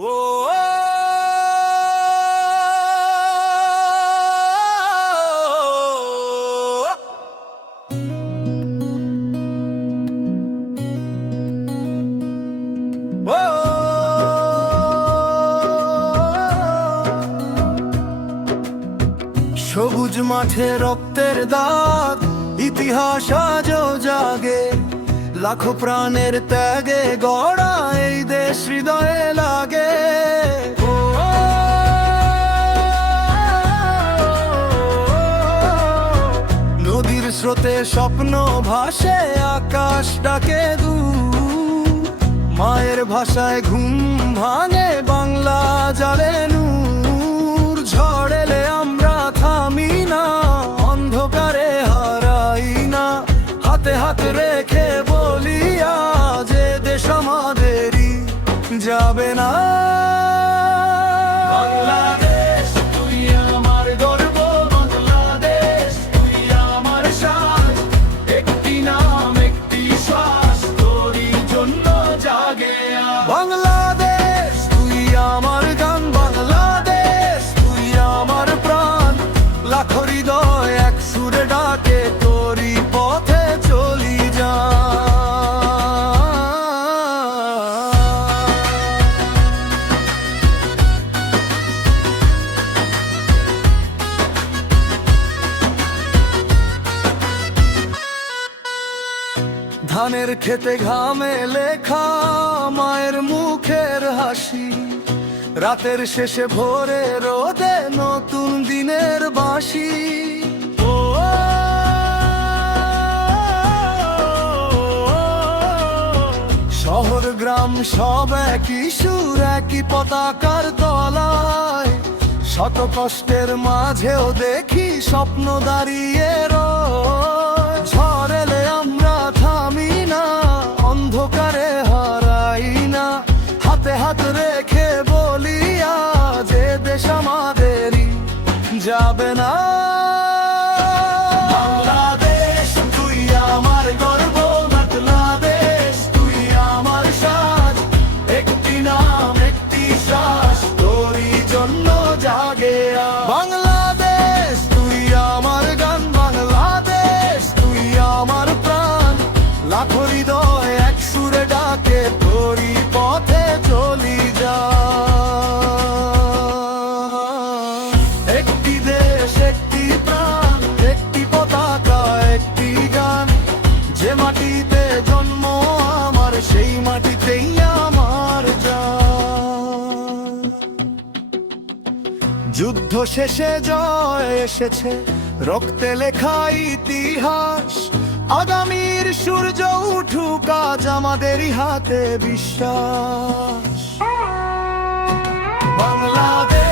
সবুজ মাঠে রক্তের দাগ, ইতিহাস আজও জাগে। লাখো প্রাণের ত্যাগে গড়া এই দেশ হৃদয়ে লাগে। নদীর স্রোতে স্বপ্ন ভাসে, আকাশ ডাকে দূর। মায়ের ভাষায় ঘুম ভাঙে, বাংলা জালে নূর। ঝড় এলে আমরা থামি না, অন্ধকারে হারাই না। হাতে হাত রেখে বলি আজ এ দেশ আমাদেরই, যাবে না। বাংলাদেশ তুই আমার গর্ব, বাংলাদেশ তুই আমার সাজ। একটি নাম একটি শ্বাস, তোরই জন্য জাগে বাংলাদেশ। তুই আমার গান, বাংলাদেশ তুই আমার প্রাণ। লাখো হৃদয় এক সুরে ডাকে, তোরই পথে চলি যা। ধানের খেতে ঘামে লেখা মায়ের মুখের হাসি। রাতের শেষে ভোরে রোদে নতুন দিনের বাঁশি। শহর গ্রাম সব একই সুর, একই পতাকার তলায়। শত কষ্টের মাঝেও দেখি স্বপ্ন দাঁড়িয়ে রয়। ঝড় এলে আমরা থামি না, অন্ধকারে হারাই না। হাতে হাত রেখে বলি আজ এ দেশ আমাদেরই, যাবে না। বাংলাদেশ তুই আমার গর্ব, বাংলাদেশ তুই আমার সাজ। একটি নাম একটি শ্বাস, তোরই জন্য জাগে বাংলাদেশ। তুই আমার গান, বাংলাদেশ তুই আমার প্রাণ। লাখো হৃদয় এক সুরে ডাকে, তোরই পথে চলি যা। একটি দেশ একটি প্রাণ, একটি পতাকা একটি গান। যে মাটিতে জন্ম আমার, সেই মাটিতেই আমার জান। যুদ্ধ শেষে জয় এসেছে, রক্তে লেখা ইতিহাস। আগামীর সূর্য উঠুক আজ আমাদেরই হাতে, বিশ্বাস। বাংলাদেশ।